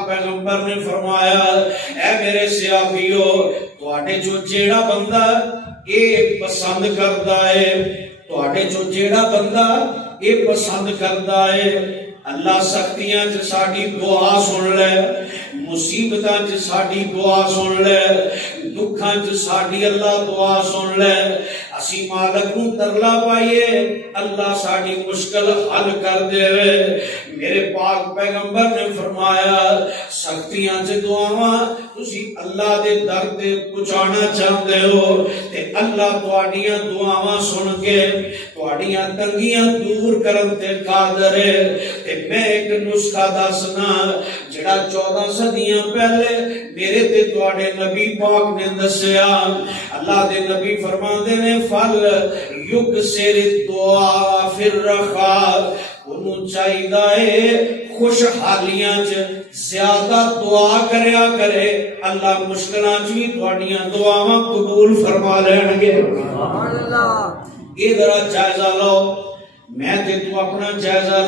پاک پیغمبر نے فرمایا اے میرے صحابیو تواڈے جو جیڑا بندہ اے پسند کردا ہے تواڈے جو جیڑا بندہ اے پسند کردا ہے اللہ سختیاں چ ساڈی دعا سن لے مصیبتاں چ ساڈی دعا سن لے دکھاں چ ساڈی اللہ دعا سن لے اسی مالک نوں ترلا پائیے اللہ ساڈی مشکل حل کر دے میرے پاک پیغمبر نے فرمایا سختیاں چ دعاواں تسی اللہ دے در تے پہنچانا چاہندے ہو تے اللہ تواڈیاں دعاواں سن کے تواڈیاں تنگیاں دور کرن تے قادر ہے تے میں ایک نسخہ دسنا جڑا 14 صدیاں پہلے میرے تے تواڈے نبی پاک نے دسیا اللہ دے نبی فرماندے نے فل یکسر الدعاء فی الرخاء انہوں چاہیدا ہے خوشحالیاں چ زیادہ دعا کریا کرے اللہ مشکلاں چ بھی تواڈیاں دعاواں قبول فرما لین گے سبحان اللہ یہ ذرا جائزہ لو میں تے تو اپنا جائزہ